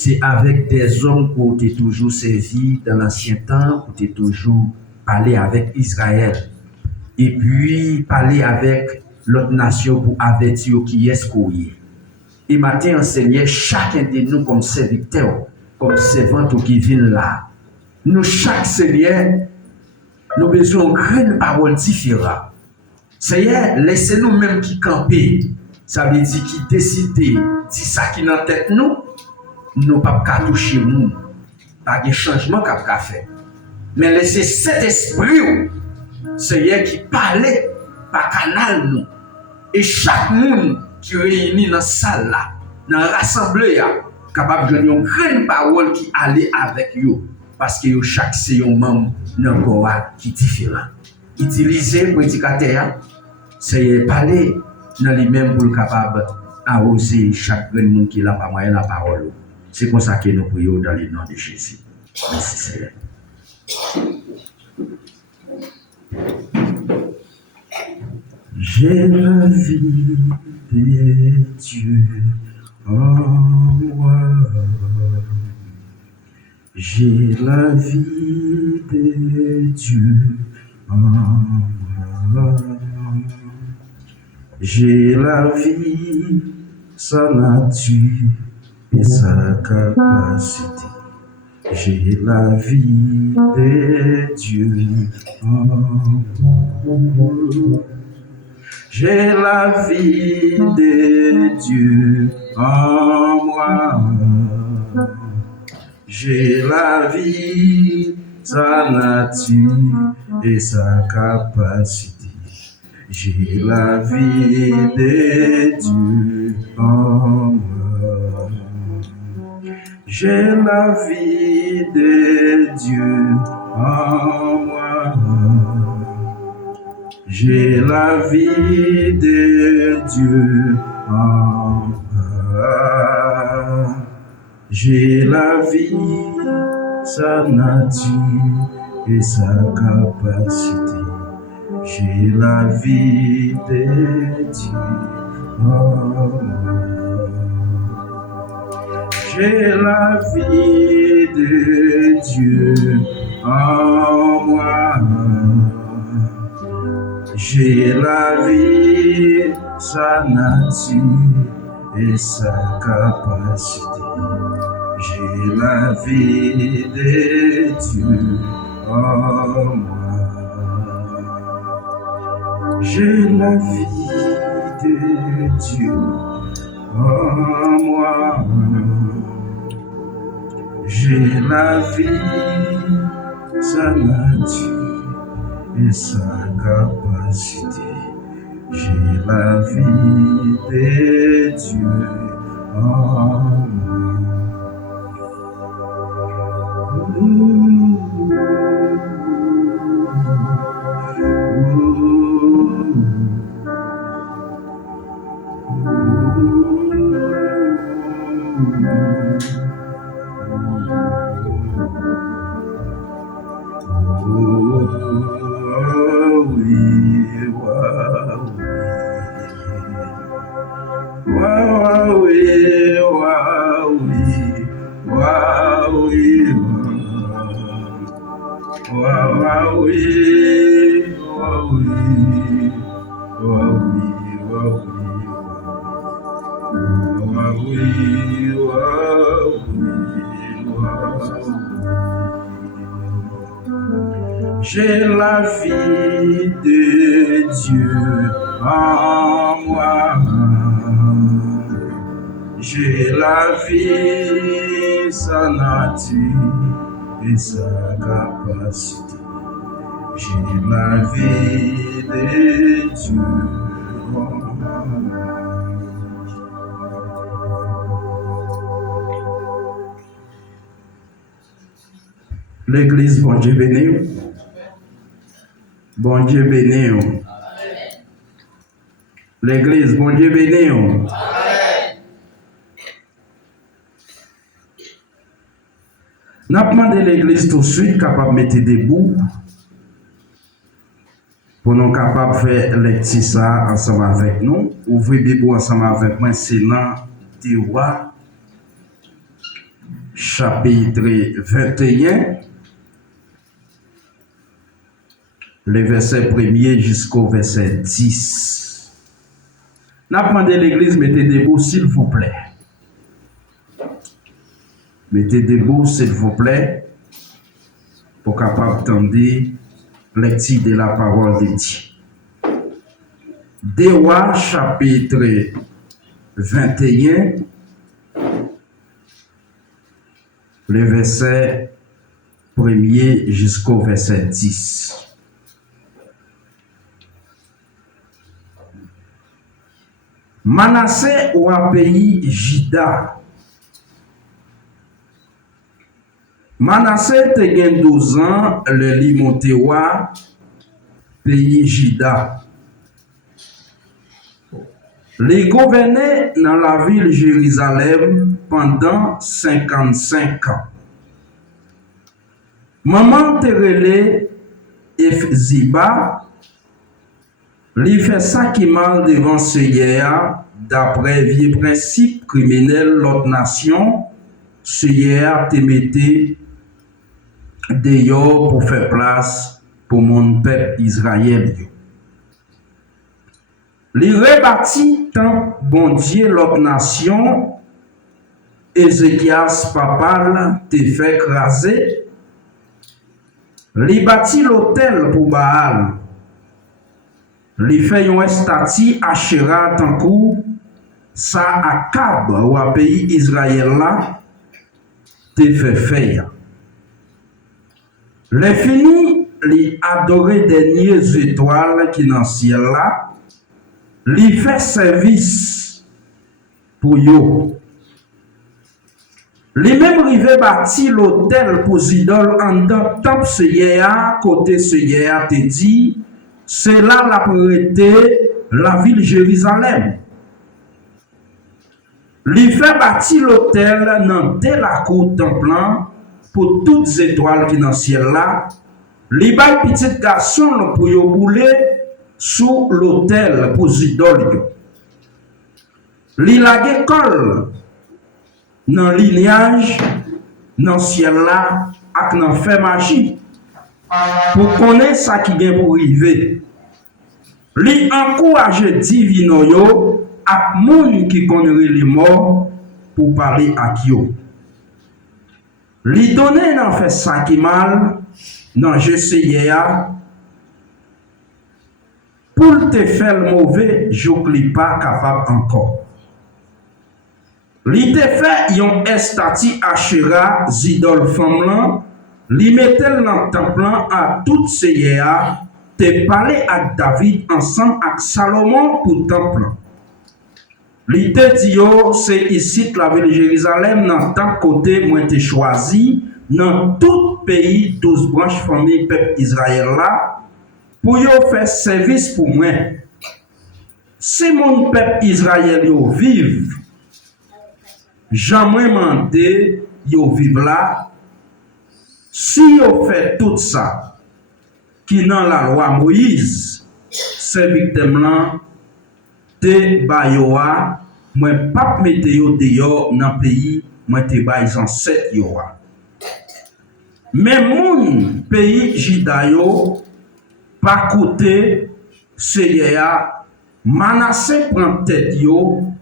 c'est avec des hommes qu'on t'est toujours servi dans l'ancien temps, qu'on t'est toujours parlé avec Israël. Et puis, parler avec l'autre nation pour avertir qui est-ce qu'on est. Et maintenant, Seigneur, chacun de nous comme serviteur, comme servant qui vient là, nous, chaque Seigneur, nous avons besoin d'une parole différente. Seigneur, laissez-nous même qui camper. Ça veut dire qui décider, dit ça qui est dans la tête nous, nous pas qu'à toucher nous. Pas de changement qu'à faire. Mais laissez cet esprit, Seigneur, qui parlait par canal nous. Et chaque monde qui réunit dans la salle là, dans la rassemblée, capable de donner une grande parole qui allait avec eux. Parce que chaque c'est un membre d'un corps qui est différent. Utiliser le prédicateur, c'est parler dans lui-même pour le capable d'arroser chaque monde qui a pas moyen la parole. C'est comme ça que nous prions dans le nom de Jésus. Merci Seigneur. J'ai la vie de Dieu en moi. J'ai la vie de Dieu en moi. J'ai la vie, sa nature et sa capacité. J'ai la vie de Dieu en moi. J'ai la vie de Dieu en moi. J'ai la vie, sa nature et sa capacité. J'ai la vie de Dieu en moi. J'ai la vie de Dieu en moi. J'ai la vie de Dieu en moi. J'ai la vie, sa nature et sa capacité. J'ai la vie de Dieu en moi. J'ai la vie de Dieu en moi. J'ai la vie, sa nature et sa capacité. J'ai la vie de Dieu en moi. J'ai la vie de Dieu en moi. J'ai la vie, sa nature et sa capacité. J'ai la vie de Dieu en moi. J'ai la vie de Dieu en moi. J'ai la vie, sa nature et sa capacité. J'ai la vie de Dieu en moi. L'église, bon Dieu béni. Bon Dieu béni. L'église, bon Dieu béni. N'a pas demandé l'église tout de suite capable de mettre debout pour nous capables de faire les petits ça ensemble avec nous. Ouvrez Bible ensemble avec moi, c'est dans Théoua, chapitre 21, le verset 1er jusqu'au verset 10. N'a demandé l'église, mettez debout s'il vous plaît. Mettez debout s'il vous plaît pour capable d'entendre lecture de la parole de Dieu. Des Rois, chapitre 21, le verset 1er jusqu'au verset 10. Manassé ou a pays Juda. Manassé te gen 12 ans, le limotewa pays Juda. Les gouvernait dans la ville Jérusalem pendant 55 ans. Maman te relé Ziba, li fait ça qui mal devant Seigneur d'après vieux principe criminel l'autre nation, Seigneur te mettait dehors pour faire place pour mon peuple Israël. Li rebâti temple bon Dieu l'autre nation, Ézéchias papal te fait écraser. Li bâti l'autel pour Baal. Li fait yon statue Asherah tankou sa Akab ou a pays Israël là te fait faire. Les fini li adorer dernières étoiles qui dans ciel là, li fait service pour yo. Li même rive bâti l'hôtel pour idole en dans temple Seigneur côté Seigneur te dit c'est là la prêté la ville Jérusalem. Li fait bâti l'hôtel dans de la cour temple pour toutes les étoiles qui dans ciel là. Li bay petit garçon pour yo bouler sous l'hôtel pour idole. Li lage kol dans lignage dans ciel là ak nan fait magie pour connaître ça qui vient pour arriver. Li encourage divino yo ak moun qui connaît les morts pour parler ak yo. Li donner nan fait ça qui mal dans Jéséia pour te faire mauvais, j'oublie pas capable encore. Li te fait yon estati Asherah zidol femme lan, li metel dans temple à tout Seigneur, te parler avec David ensemble avec Salomon pour temple. Li te dit yo c'est ici la ville de Jérusalem dans tant côté moi te choisi dans tout pays 12 branches famille peuple Israël là pour yo faire service pour moi. Si mon peuple Israël yo vive jamais mandé yo vivre là si yo fait tout ça qui dans la loi Moïse c'est victime là te bayoa moi pas mette yo dehors dans pays moi te bay ancêtre yo mais mon pays Juda yo pas côté Seigneur Manassé prend tête yo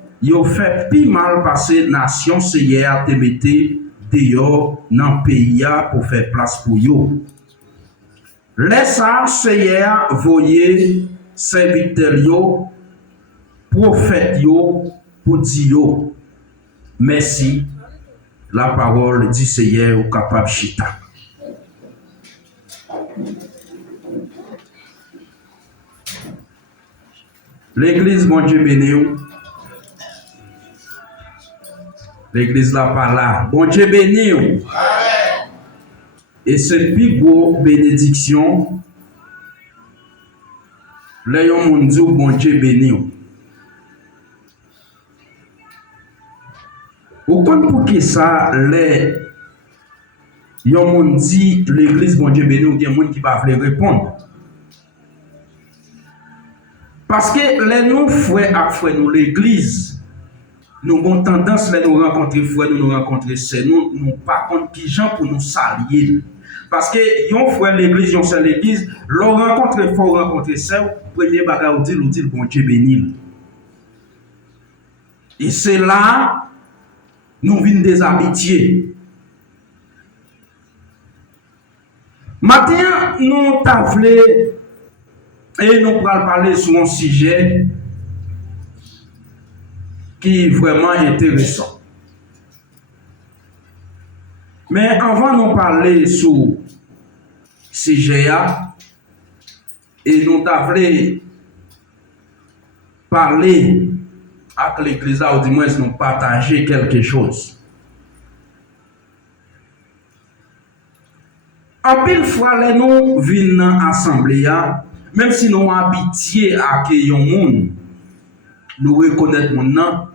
fait pi mal passer nation Seigneur te mette dehors dans pays pour faire place pour yo. Laisse ça Seigneur voyer serviteur yo prophète yo pour dire yo merci la parole du Seigneur au capable chita. L'église mon Dieu béni. L'église là par là. Bon Dieu béni. Et cette plus grosse bénédiction, les gens m'ont dit bon Dieu béni. Ou comme pour que ça, les gens m'ont dit l'église bon Dieu béni, ou bien monde qui va répondre. Parce que les nous frères à frères nous l'église, nous avons tendance, là, nous rencontrer frère, nous rencontrer sœur, nous pas contre qui gens pour nous saluer. Parce que, yon frère l'église, yon sœur l'église, l'on rencontre, il faut rencontrer sœur, premier bagage, on dit, bon Dieu béni. Et c'est là, nous venons des amitiés. Maintenant, nous t'avons et nous allons parler sur un sujet qui est vraiment intéressant. Mais avant de parler sur ce sujet, et nous t'avons parler avec l'église, ou du moins nous partager quelque chose. En pile fois, les nous venons dans l'assemblée, même si nous habitués à accueillir le monde, nous reconnaissons le monde.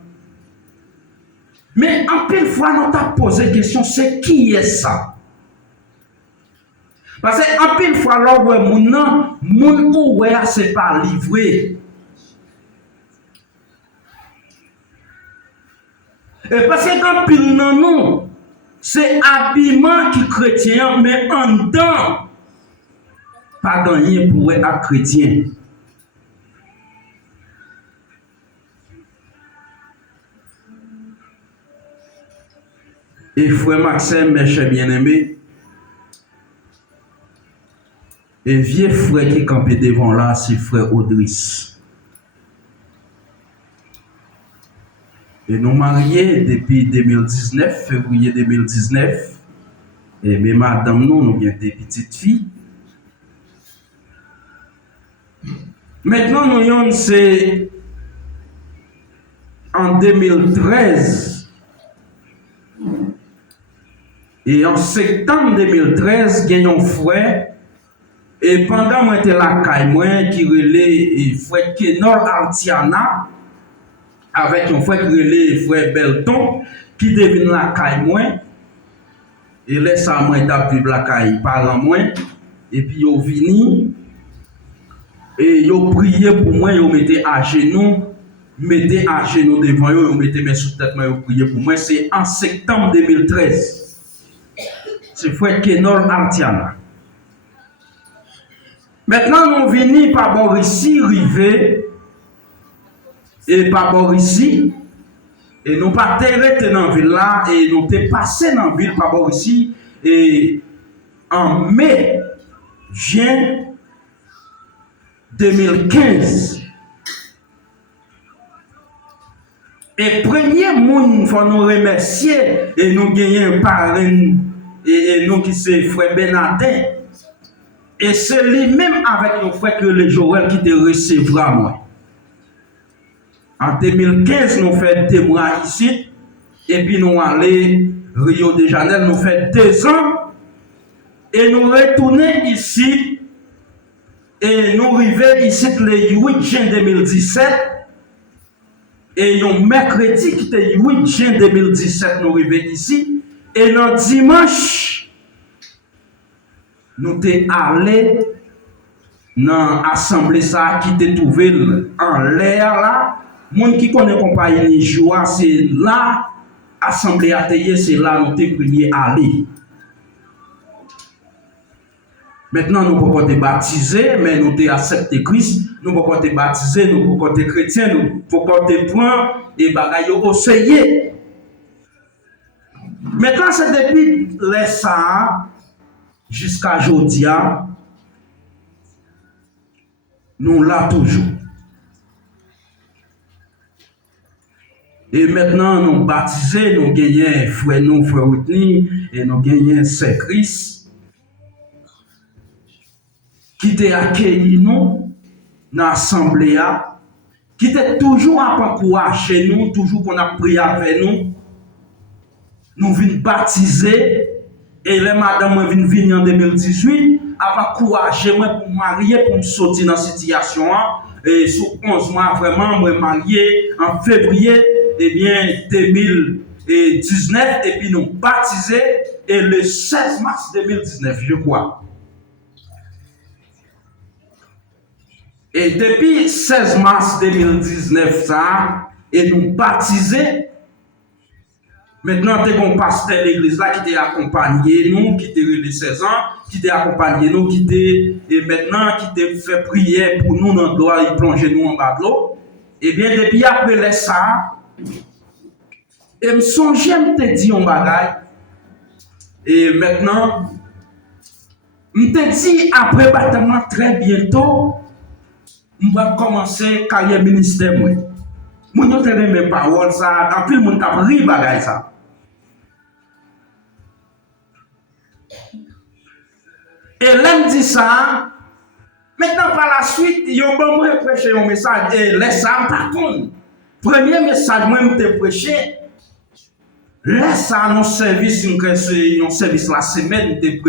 Mais en pile fois, nous avons posé la question, c'est qui est ça? Parce que en pile fois, là où le monde où c'est pas livré. Et parce que quand pile non, c'est habillement qui chrétien, mais en dedans, pas gagné pour être chrétien. Et frère Maxime, mes chers bien-aimés, et vieux frère qui campait devant là, c'est frère Audris. Et nous mariés depuis 2019, février 2019. Et mais madame, nous avons des petites filles. Maintenant, nous c'est en 2013. Et en septembre 2013, il y a un frère. Et pendant que j'étais là, qui relait frère Kenor Artiana, avec un frère qui relait frère Belton, qui devient la caille moins. Et laisse à moi d'appeler la caille par moi. Et puis, ils vini. Et ils prié pour moi, ils mettaient à genoux devant eux, ils mettaient mes sous tête, ils prié pour moi. C'est en septembre 2013. C'est frère Kenor Artiana. Maintenant, nous venons par bord ici, rivé, et par bord ici, et nous pas terré dans la ville là, et nous sommes passés dans la ville par bord ici, et en mai, juin 2015. Et premier monde, il faut nous remercier, et nous gagnons un parrain, et nous qui c'est frère Bernardin. Et c'est lui-même avec nos frères que le Joël qui te recevra moi. En 2015, nous faisons 2 mois ici. Et puis nous allons Rio de Janeiro, nous faisons 2 ans. Et nous retournons ici. Et nous arrivons ici le 8 juin 2017. Et un mercredi qui était 8 juin 2017, nous arrivons ici. Et le dimanche, nous sommes allés dans l'assemblée qui était trouvée en l'air là. Les gens qui connaissent la compagnie Joie, c'est là, l'assemblée atelier, c'est là nous sommes premiers allés. Maintenant, nous ne pouvons pas être baptisés, mais nous avons accepté Christ. Nous ne pouvons pas être baptisés, nous ne pouvons pas être chrétiens, nous ne pouvons pas être prendre et bagailles au seuil. Maintenant, c'est depuis les ça. Jusqu'à aujourd'hui, nous l'avons toujours. Et maintenant, nous baptisés, nous gagnons frère nous, frère Whitney, et nous gagnons Saint Christ, qui t'a accueilli nous dans l'assemblée, qui t'a toujours encouragé nous, toujours qu'on a prié avec nous. Nous venons baptiser. Et les madame vient venir en 2018, a encouragé moi pour me marier, pour me sortir dans cette situation. Et sur 11 mois, vraiment, me marié en février 2019, et puis nous baptisé, et le 16 mars 2019, je crois. Et depuis 16 mars 2019, ça, et nous baptisé, Maintenant, tu as un pasteur de l'église là qui t'a accompagné nous, qui t'a eu les 16 ans, qui t'a accompagné nous, qui t'a, et maintenant, qui t'a fait prier pour nous dans l'eau, il plonger nous en bas de l'eau. Eh bien, depuis après ça, et me songe, me te dit un bagage. Et maintenant, me te dit après bâtiment très bientôt, on va commencer carrière ministère moi. Moi non te mes paroles ça, en plus mon t'a ri bagage ça. Et l'homme dit ça, maintenant par la suite, il y a un bon moi prêcher un message et laisse ça par contre. Premier message moi me prêcher. Laisse ça dans service, un service la semaine de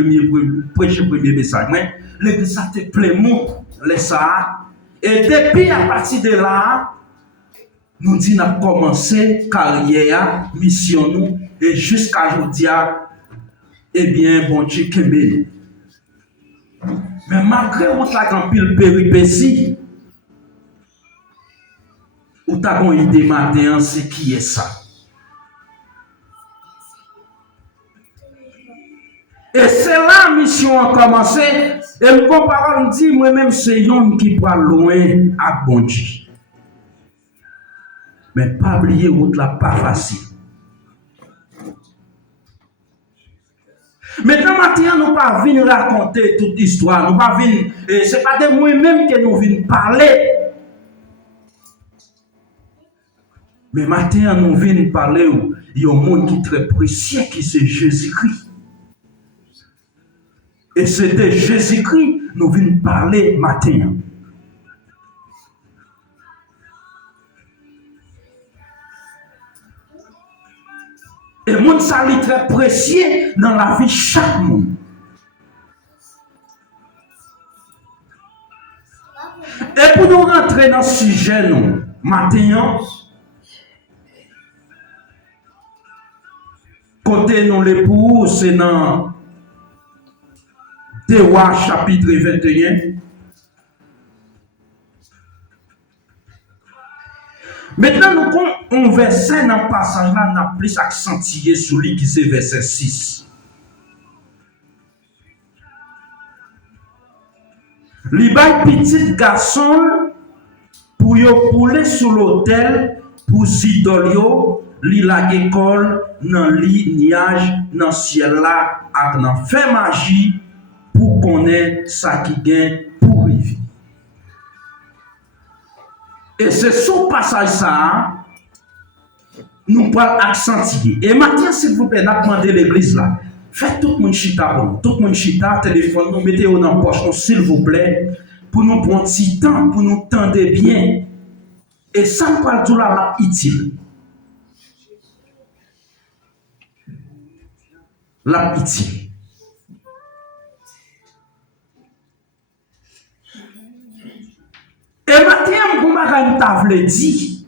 prêcher premier message. Mais l'église ça te plaît mon laisse ça. Et depuis à partir de là, nous disons qu'on a commencé carrière, mission nous et jusqu'à aujourd'hui, eh bien bon Dieu kembe nous. Mais malgré toute la grande pile péripétie, ou t'as une idée matin, c'est qui est ça. Et c'est là la mission a commencé. Et le parole me dit, moi-même, c'est un qui va loin à bon Dieu. Mais pas oublier route là pas facile. Maintenant, matin, nous ne pas venir raconter toute l'histoire. Nous pas venir, c'est pas de moi-même que nous venons parler. Mais matin, nous venons parler où il y a un monde qui est très précieux, qui c'est Jésus-Christ. Et c'est de Jésus-Christ nous venons parler matin. Et le monde ça est très précieux dans la vie de chaque monde. Et pour nous rentrer dans ce sujet, nous, matin, côté nous l'époux, c'est dans Rois chapitre 21. Maintenant, nous avons un verset dans le passage là, nous avons plus accentué sur lui qui c'est verset 6. Li bay petit garçon pour yo pouler sur l'autel pour zidolio li la école dans li niage dans ciel là ak nan fait magie pour connaître ça qui gagne pour vivre. Et c'est ce passage ça nous parle accentuer. Et maintenant s'il vous plaît, n'a demandé l'église là. Faites tout le monde chita bon. Tout le monde chita, téléphone, nous mettez-vous dans la poche, s'il vous plaît, pour nous prendre petit temps, pour nous tendre bien. Et ça nous parle de la utile. La utile. Et maintenant, vous m'avez table dit,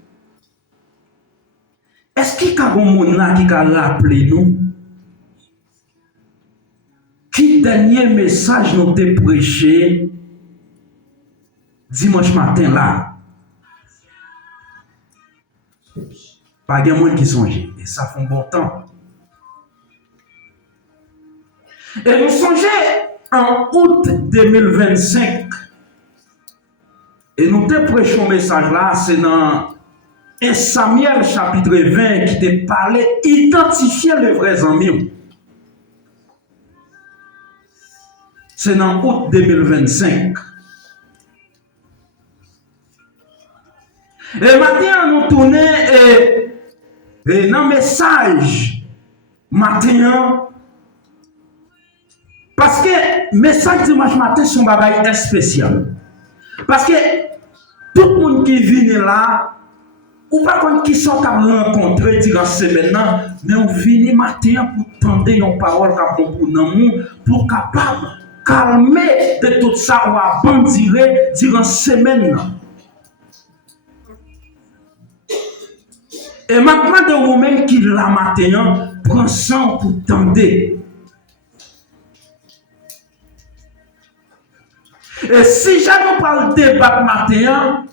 est-ce qu'il y a un monde qui a rappelé nous? Qui dernier message nous a prêché dimanche matin là? Pas de monde qui songe. Et ça fait un bon temps. Et nous songeons en août 2025. Et nous te prêchons un message là, c'est dans 1 Samuel chapitre 20 qui te parlait identifier les vrais amis. C'est dans août 2025. Et maintenant, nous tournons et dans le message matin, parce que le message dimanche matin, c'est un bagage spécial. Parce que tout le monde qui vient là, ou pas contre qui sont à rencontrer durant cette semaine, mais on vient matin pour tendre une parole pour nous, pour capable calmer de tout ça ou abandonner durant cette semaine. Et maintenant, de vous-même qui la matin, prend sang pour tendre. Et si jamais on parle de débat matin,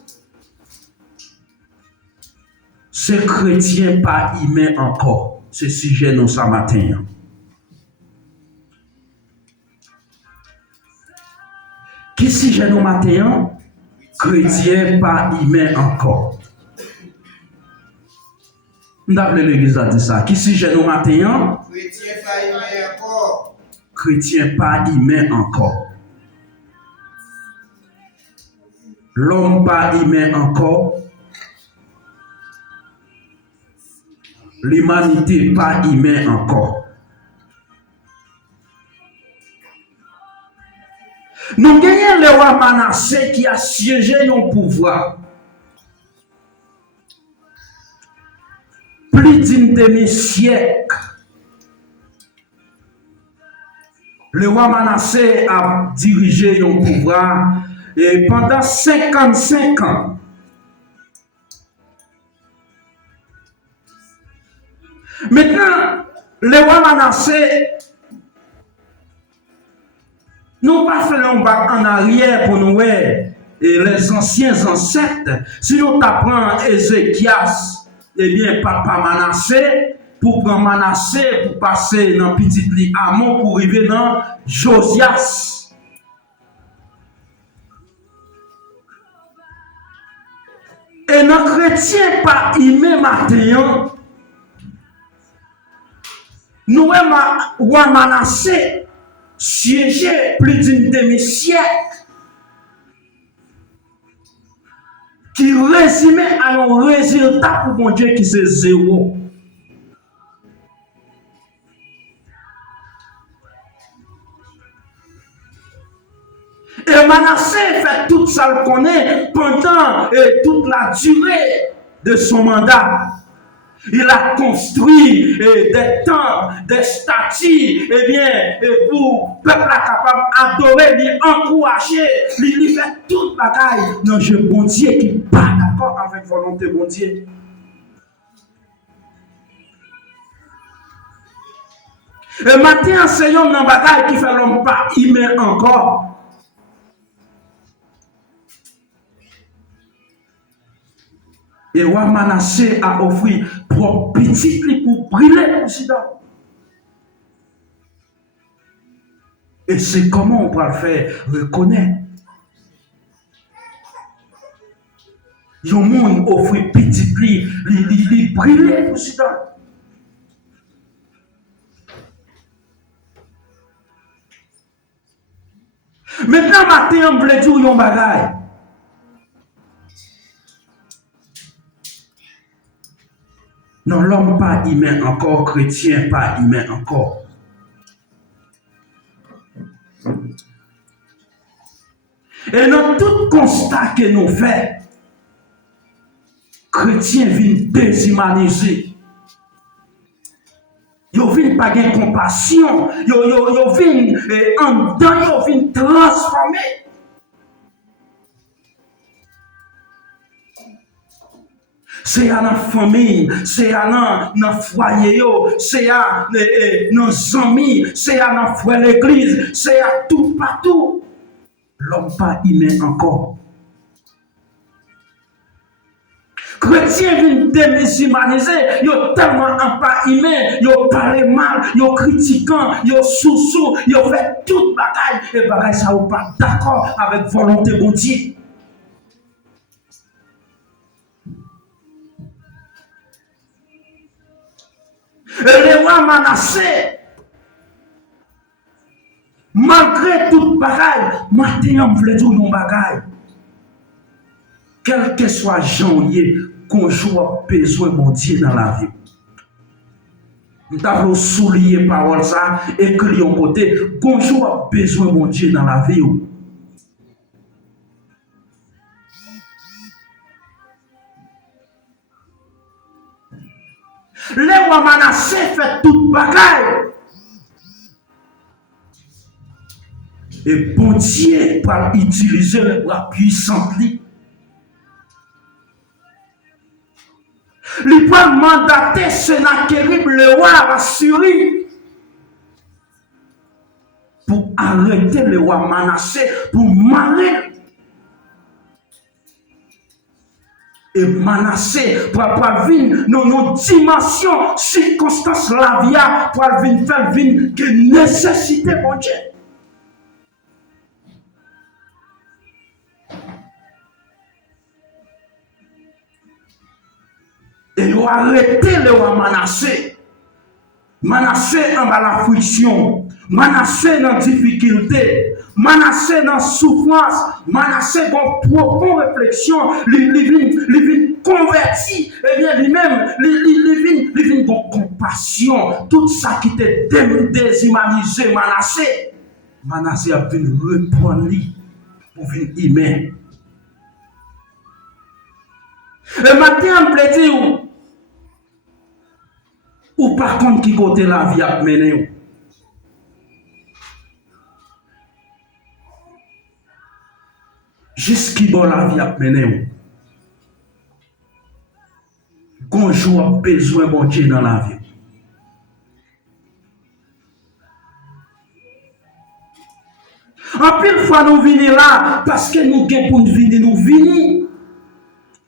ce chrétien pas humain encore. c'est sujet nous ce matin. Qui sujet nous matin? Chrétien pas humain encore. D'après l'église a dit ça. Qui sujet nous matin? Chrétien pas humain encore. Chrétien pas humain encore. L'homme pas humain encore. L'humanité pas humain encore. Nous gagnons le roi Manassé qui a siégé dans le pouvoir. Plus d'une demi-siècle. Le roi Manassé a dirigé le pouvoir et pendant 55 ans. Maintenant, le roi Manassé, nous pas fait un bac en arrière pour nous et les anciens ancêtres. Si nous t'apprend Ézéchias, eh bien, papa Manassé, pour prendre Manassé, pour passer dans petit lit Amon, pour arriver dans Josias. Et nos chrétiens pas aimé matin, nous roi Manassé siégé plus d'une demi-siècle qui résumait à un résultat pour mon Dieu qui c'est zéro. Et Manassé fait tout ça le connaît pendant toute la durée de son mandat. Il a construit des temples, des statues, pour le peuple capable d'adorer, d'encourager, il fait toute bagaille dans le jeu bon Dieu qui n'est pas d'accord avec la volonté bon Dieu. Et maintenant, enseignons dans bagaille qui fait l'homme pas humain encore. Et roi Manassé a offert pour petit pour brûler l'Occident. Et c'est comment on peut le faire reconnaître. Le monde offre petit pour brûler l'Occident. Maintenant, matin, on veut dire yon bagaille. Non, l'homme pas humain encore, chrétien pas humain encore. Et dans tout constat que nous faisons, chrétiens viennent déshumaniser. Ils viennent pas de compassion, ils viennent en dedans, ils viennent transformer. C'est à la famille, c'est à la foyer, c'est à nos amis, c'est à la foi l'église, c'est à tout partout. L'homme pas humain encore. Chrétiens viennent déshumaniser, ils tellement pas humain, ils parlent mal, ils critiquant, ils sous-sous, ils fait toute bagaille, et bagaille ça ou pas d'accord avec volonté bon Dieu. Et le roi Manassé, malgré toute bagaille, maintenant on veut dire non bagaille. Quel que soit janvier, qu'on joue besoin de mon Dieu dans la vie. Nous avons souligné parole ça, écrit en côté, qu'on joue besoin de mon Dieu dans la vie. Le roi Manassé fait toute bagaille. Et bon Dieu va utiliser le bras puissant. Il va mandater Sennacherib, le roi Assyrie, pour arrêter le roi Manassé, pour marrer. Et Manassé pour venir dans nos dimensions, circonstances la vie pour venir faire venir que nécessité mon Dieu. Et ils ont arrêté le Manassé. Manassé en bas la friction, Manassé dans la difficulté, Manassé dans la souffrance, Manassé dans la profonde réflexion, il vient converti, et bien lui-même, il vient dans compassion, tout ça qui était déshumanisé, Manassé a venu reprendre lui pour venir humain. Le matin, on peut dire, ou par contre qui côté la vie a mené. Jusqu'à bon la vie a mené. Gonjou a besoin de bon Dieu dans la vie. En pile fois nous venons là parce que nous gagnons pour nous venir.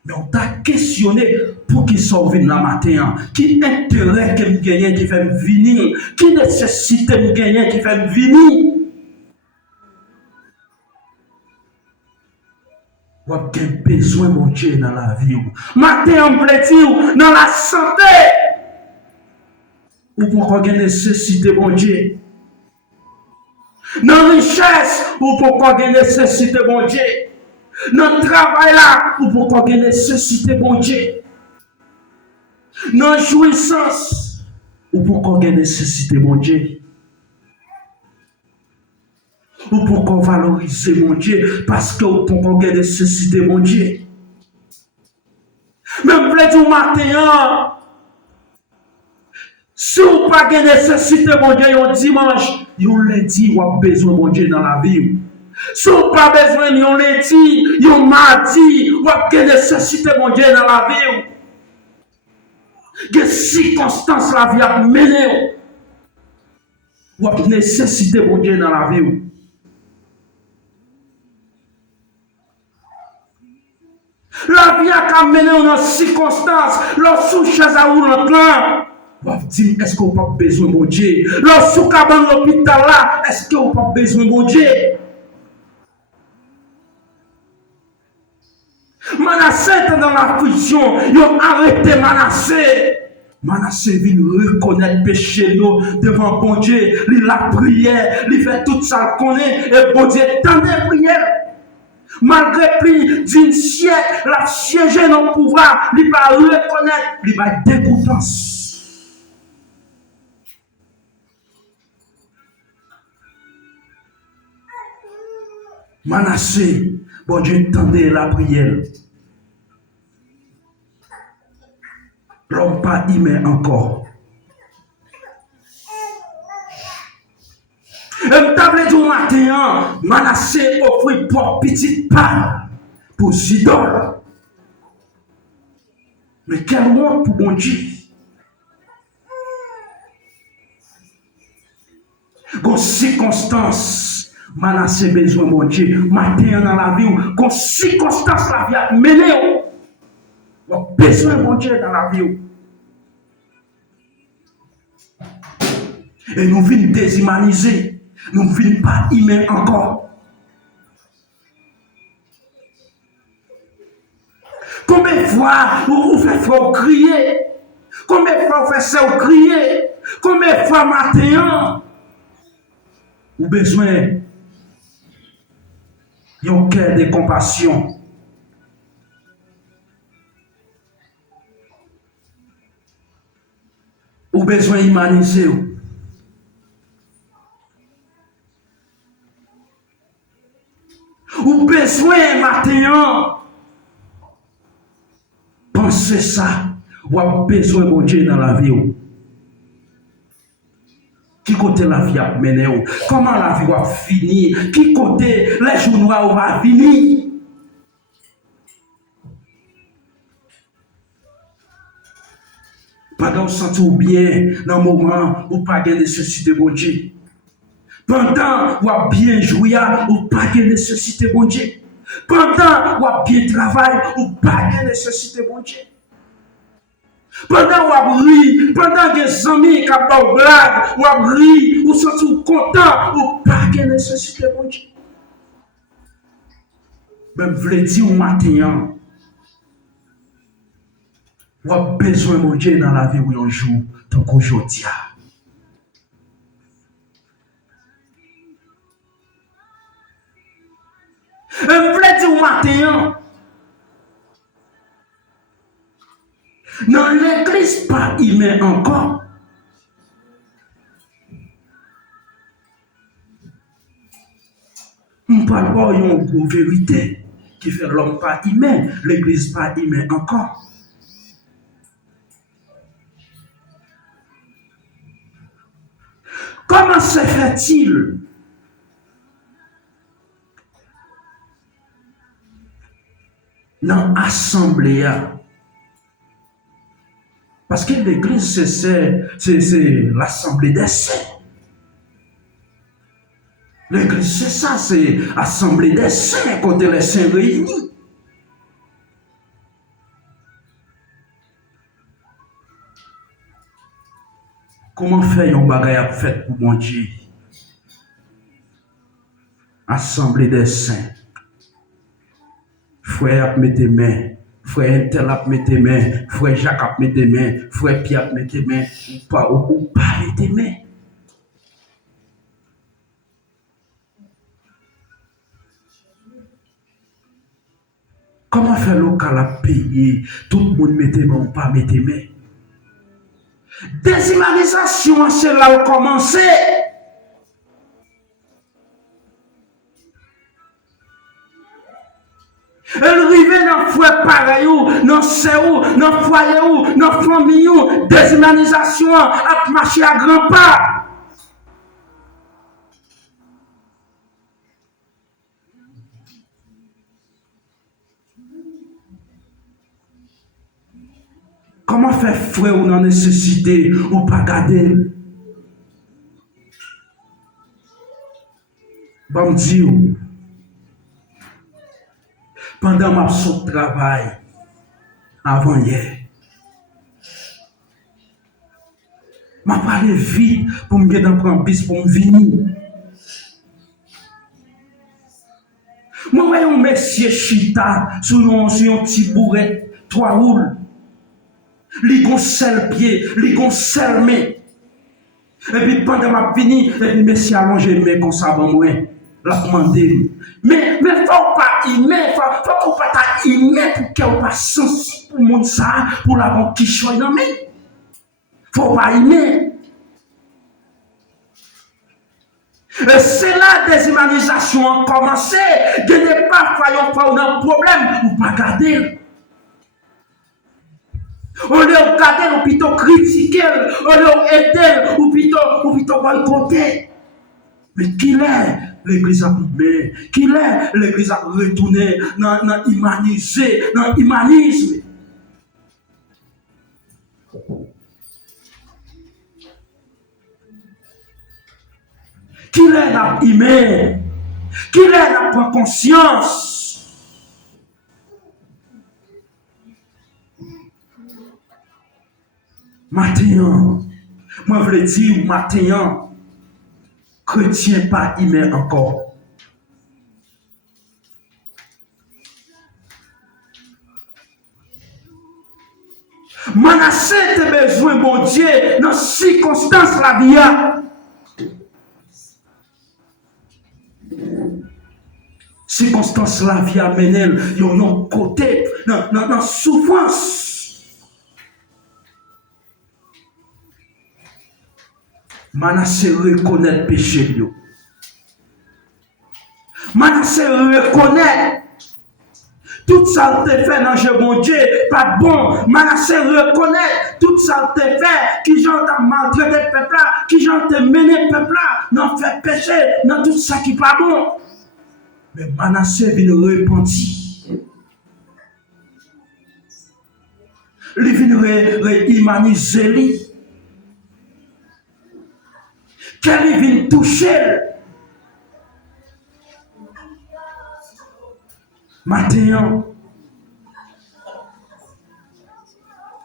Mais on t'a questionné pour qui sont venus la matin. Qui intérêt que me gagne qui fait me venir? Qui nécessité me gagne qui fait me venir? Vous avez besoin de mon Dieu dans la vie. Matin, on peut dire, dans la santé. Ou pourquoi vous avez nécessité de mon Dieu? Dans la richesse, ou pourquoi vous avez nécessité de mon Dieu? Dans le travail là, ou pourquoi vous avez nécessité de mon Dieu? Dans la jouissance, ou pourquoi vous avez nécessité de mon Dieu? Ou pourquoi valoriser mon Dieu? Parce que vous avez nécessité de mon Dieu. Même plaisir matin, si vous n'avez pas nécessité de mon Dieu, un dimanche, vous lundi, vous avez besoin de mon Dieu dans la vie. Si vous n'avez pas besoin de mon lundi, un mardi, vous avez nécessité de mon Dieu dans la vie. Des circonstances la vie a mené. Vous avez nécessité de mon Dieu dans la vie. La vie a mené dans circonstances, lorsque chez à ou l'entrain. Vous dites, est-ce que vous n'avez pas besoin de mon Dieu? Lorsque vous êtes dans l'hôpital là, est-ce que vous n'avez pas besoin de mon Dieu? Manassé était dans la prison, ils ont arrêté Manassé. Manassé vient reconnaître le péché devant bon Dieu. Il a prié, il fait tout ça qu'on est, et bon Dieu tend des prières. Malgré plus d'un siècle, la siégé dans le pouvoir, il va reconnaître, il va dégoûtance. Manassé, bon Dieu tendait la prière. L'homme pas y met encore. Et table du matin, Manassé offrit pour petite part pour Zidore. Mais quel monde pour bon Dieu? Dans circonstances, Manassé besoin de mon Dieu. Matin dans la vie, dans circonstances la vie a mené. Besoin de mon Dieu dans la vie. Et nous venons déshumaniser. Nous ne venons pas humains encore. Combien de fois vous faites crier? Combien de fois vous faites crier? Combien de fois matin? Vous avez besoin d'un cœur de compassion. Vous avez besoin d'humaniser. Ou besoin matin pensez ça ou a besoin de Dieu dans la vie. Qui côté la vie a mené? Comment la vie va finir? Qui côté les jours noirs va finir? Pendant sentir bien dans le moment où pas de nécessité de Dieu. Pendant où a bien joué ou pas de nécessité de Dieu. Pendant ou bien travail, ou pas de nécessité, bon Dieu. Pendant ou ri, pendant des amis qui ont blague, ou ri, ou sont content, ou pas de nécessité, bon Dieu. Même vle dire au matin, ou a besoin mon Dieu dans la vie où un jour, tant qu'aujourd'hui. Même vle dire au matin, dans l'église pas humain encore. On parle pas d'une vérité qui fait l'homme pas humain, l'église pas humain encore. Comment se fait-il dans l'assemblée? Parce que l'église, c'est l'assemblée des saints. L'église, c'est ça, c'est l'assemblée des saints, côté les saints réunis. Comment faire un bagage fait pour mon Dieu? Assemblée des saints. Frère, mettez main. Frère Intel a mis tes mains, frère Jacques a mis tes mains, frère Pierre a mis tes mains, ou pas mettre tes mains. Comment faire local à payer? Tout le monde met tes mains ou pas mettre tes mains. Déshumanisation, c'est là où commencer. Elle arrive dans le foyer pareil, dans le séou, dans le foyer, dans la famille, déshumanisation, à marcher à grands pas. Comment faire frère ou dans nécessité ou pas garder? Bon Dieu, pendant ma saut de travail, avant hier, m'a parlé vite pour me mettre dans le bis pour me venir. Moi, voyais un monsieur chita sur un petit bourret, 3 roules. Li gon seul pied, li gon seul main. Et puis pendant ma fini, et puis monsieur allongé main comme ça bon moi. La demandé. Mais faut pas aimer, faut pas ta aimer pour qu'elle pas sensible pour monde ça, pour la bon qui choy dans main. Faut pas aimer. Et c'est là des humanisations ont commencé. Il n'est pas faillant pas un problème ou pas garder. On le regarde, ou plutôt critiquer, on le aider, ou plutôt boycotter. Mais qui est l'église a coupé? Qui est l'église a retourné dans l'humanisé, dans l'humanisme? Qui est la humain? Qui est la prend conscience? Maintenant, moi je veux dire, maintenant, chrétien pas humain encore. Manassé te besoin, mon Dieu, dans circonstances la vie. Circonstances la vie amène un côté, dans souffrance. Manassé reconnaît péché. Manassé reconnaît tout ça te fait dans le bon Dieu, pas bon. Manassé reconnaît tout ça te fait, qui j'en t'a maltraité le peuple là, qui j'en t'a mené le peuple là, n'en fait péché, dans tout ça qui pas bon. Mais Manassé vient repentir. Il vient humaniser lui. Qu'elle vient toucher. Maintenant,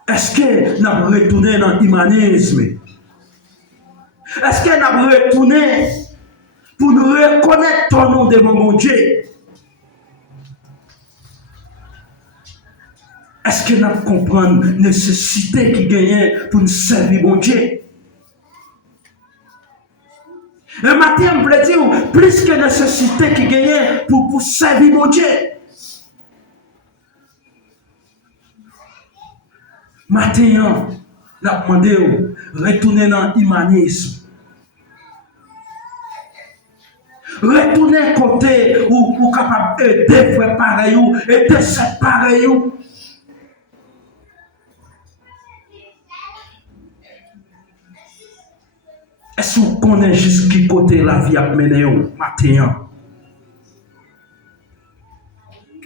est-ce que nous avons retourné dans l'humanisme? Est-ce que nous avons retourné pour nous reconnaître ton nom devant mon Dieu? Est-ce que nous comprenons la nécessité qui gagne pour nous servir mon Dieu? Le matin, on peut dire plus que nécessité qui gagne pour servir mon Dieu. Maintenant, nous avons demandé de retourner dans l'humanisme. Retourner côté où capable d'aider frères pareil, aider cette pareil. Est-ce que vous connaissez jusqu'à côté la vie à mener maintenant?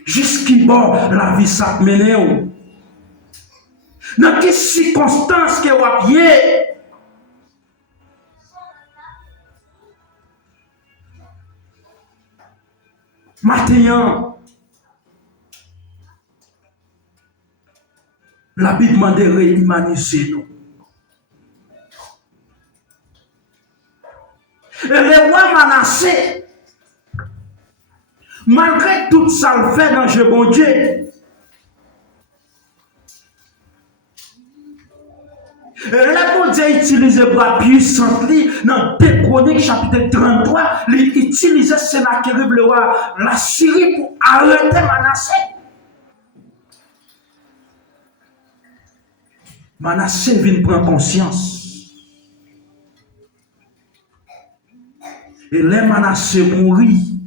Jusqu'à bord la vie à mener. Dans quelles circonstances que vous avez? Maintenant, la Bible m'a dit réhumaniser nous. Et le roi Manassé, malgré tout ça le fait dans le bon Dieu, le bon Dieu utilise le bras puissant dans 2 Chroniques chapitre 33, il utilise Sennacherib le roi la Syrie pour arrêter Manassé. Manassé vient prendre conscience. Et les Manassé mourit,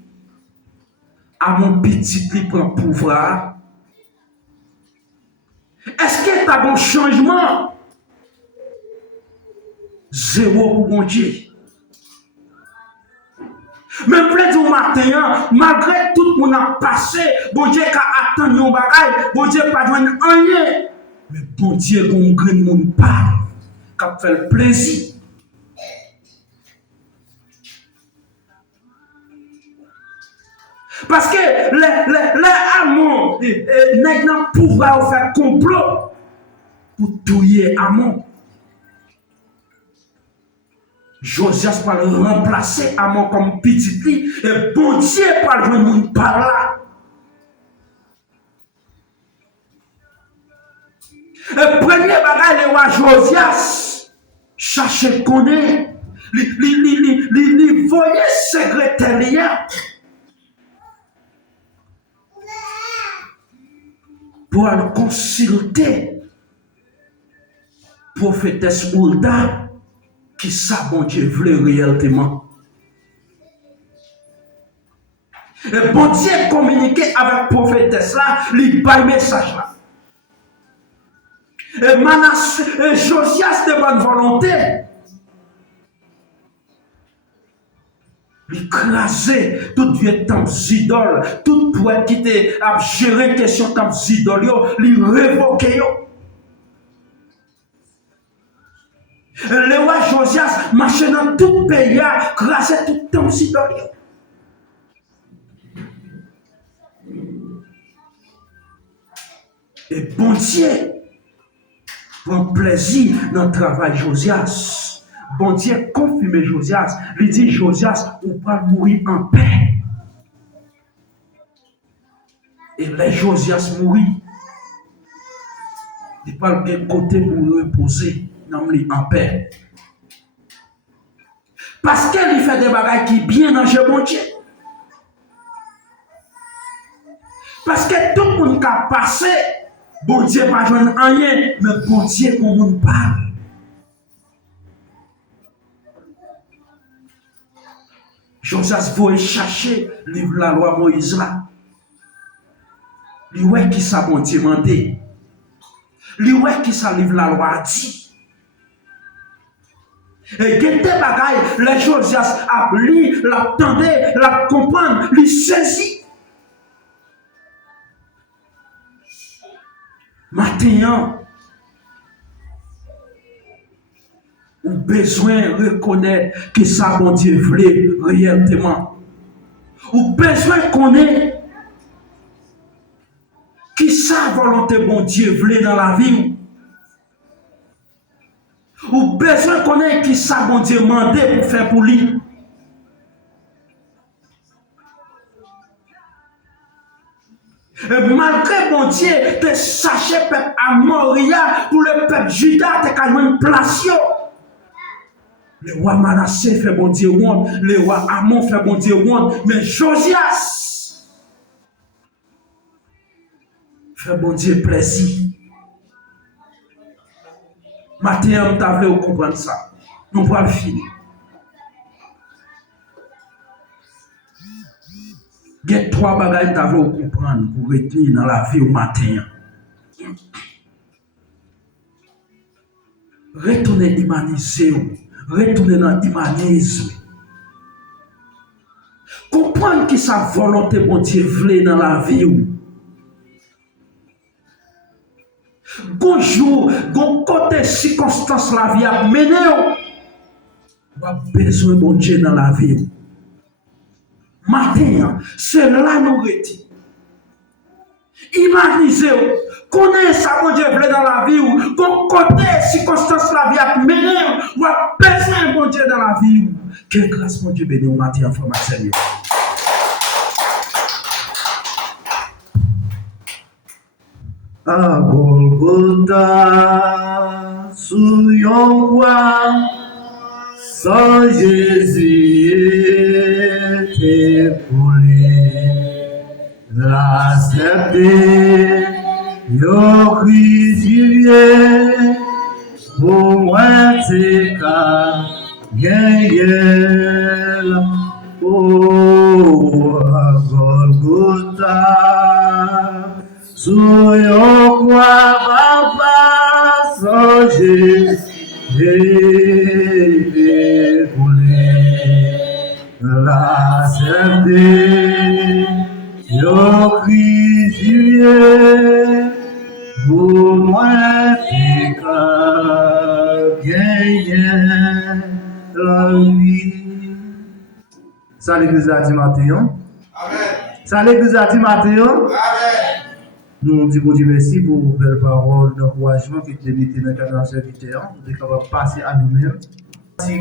à mon petit qui prend pouvoir. Est-ce que tu as un changement? Zéro pour mon Dieu. Même plus du matin, malgré tout le monde a passé, bon Dieu a attendu un bagage, bon Dieu pas besoin de rien. Mais bon Dieu, bon grand monde parle, qui fait le plaisir. Parce que les Amon n'ont pouvoir faire complot pour tuer Amon. Josias va le remplacer Amon comme petit lit et bon Dieu va le joindre par là. Le premier bagage, le roi Josias cherche connaître, il voyait secrétaire pour aller consulter prophétesse Hulda qui ça bon Dieu voulait réellement. Et bon Dieu communiquer avec prophétesse là, il bat le message là. Et Manassé, et Josias de bonne volonté, il crasait toute vieux temps idoles, tout poète qui était à gérer question temps idoles, il révoquait. Le roi Josias marchait dans tout le pays, crasait tout temps idoles. Et bon Dieu prend plaisir dans le travail Josias. Bon Dieu confirme Josias. Il dit Josias, on va mourir en paix. Et les Josias mourit. Il parle de côté pour reposer en paix. Parce qu'il fait des bagages qui bien dans le bon Dieu. Parce que tout le monde qui a passé, bon Dieu pas joué rien, mais bon Dieu on monde parle. Josias voulait chercher livre la loi Moïse là. Lui ouais qui ça bon Dieu mandé. Lui ouais qui ça livre la loi dit. Et que des bagailles, les Josias a lu, l'attendait, la comprendre, lui saisi. Maintenant, ou besoin de reconnaître que ça, bon Dieu, voulait réellement. Ou besoin de connaître Qui sa volonté bon Dieu voulait dans la vie? Ou besoin de connaître qui sa bon Dieu mandé pour faire pour lui? Et malgré bon Dieu, te sachez peuple Amoria pour le peuple Juda, te quand même place. Le roi Manassé fait bon Dieu honte, le roi Amon fait bon Dieu honte, mais Josias fait bon Dieu plaisir. Matin, on t'a voulu comprendre ça. Nous pourrons finir. Il y a 3 bagages que tu as comprendre pour retenir dans la vie au matin. Retourner humaniser, retourner dans l'humanisme. Comprendre que sa volonté bon Dieu voulait dans la vie. Bonjour, gon côté circonstance la vie a mené. On a besoin de bon Dieu dans la vie. Matin, c'est là nous retient. Imaginez, connaissez ça, mon Dieu, dans la vie, ou côté circonstance la vie a mené, ou a besoin de bon Dieu dans la vie. Quelle grâce, mon Dieu, béni, au matin, frère Seigneur. À Golgotha, sous yon croix, sans Jésus était brûlé, l'accepter, yon crucifié, pour moi c'est qu'à gagner, oh, à Golgotha. Sous yon croix, papa, sans Jésus découlé, l'accepter, yon crucifié, pour moi, c'est qu'à gagner la vie. Ça l'église a dit Mathéon. Amen. Ça l'église a dit Mathéon. Amen. Nous disons Dieu merci pour vos belles paroles d'encouragement qui te mettez dans le cadre de la serviteur. Nous sommes capables de passer à nous-mêmes. Si